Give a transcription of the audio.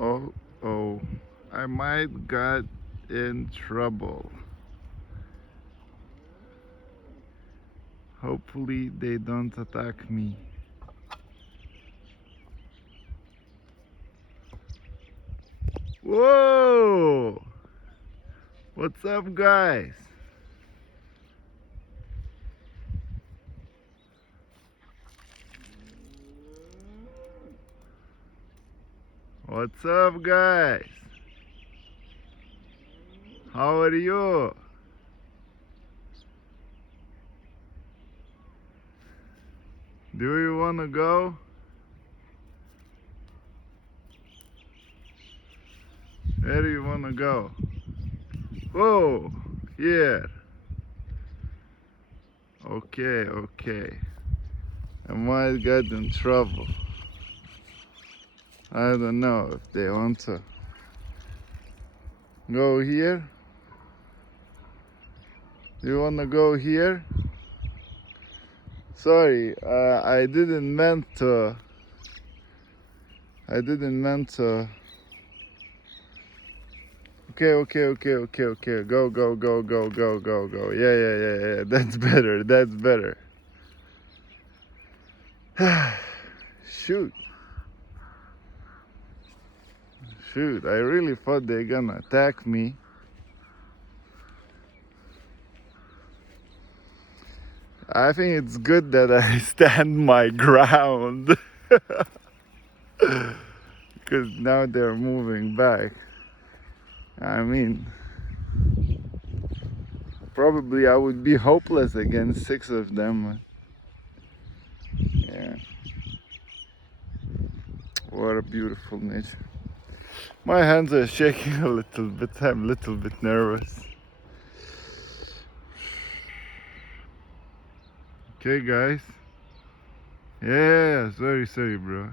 Oh, oh, I might got in trouble. Hopefully they don't attack me. Whoa! What's up, guys? What's up, guys? How are you? Do you wanna go? Where do you wanna go? Whoa! Here. Okay, okay. I might get in trouble. I don't know if they want to go here. You wanna go here? Sorry, I didn't meant to. I didn't meant to. Okay, okay, okay, okay, okay. Go, go, go, go, go, go, go. Yeah, yeah, yeah, yeah. That's better. That's better. Shoot. Shoot. I really thought they're gonna attack me. I think it's good that I stand my ground. Because now they're moving back. I mean, probably I would be hopeless against 6 of them. Yeah. What a beautiful nature. My hands are shaking a little bit. I'm a little bit nervous. Okay, guys. Yeah, sorry, bro.